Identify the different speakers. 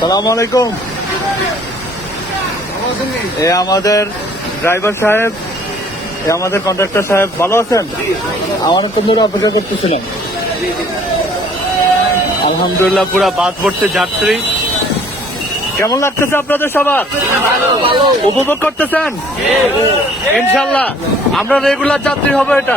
Speaker 1: সালাম আলাইকুম। এ আমাদের ড্রাইভার সাহেব, এ আমাদের কন্ট্রাক্টর সাহেব, ভালো আছেন? আমার তো ধরে অপেক্ষা করতেছিলেন। আলহামদুলিল্লাহ, পুরা বাস পড়ছে যাত্রী। কেমন লাগতেছে আপনাদের সবার? উপভোগ করতেছেন? ইনশাল্লাহ, আমরা রেগুলার যাত্রী হব এটা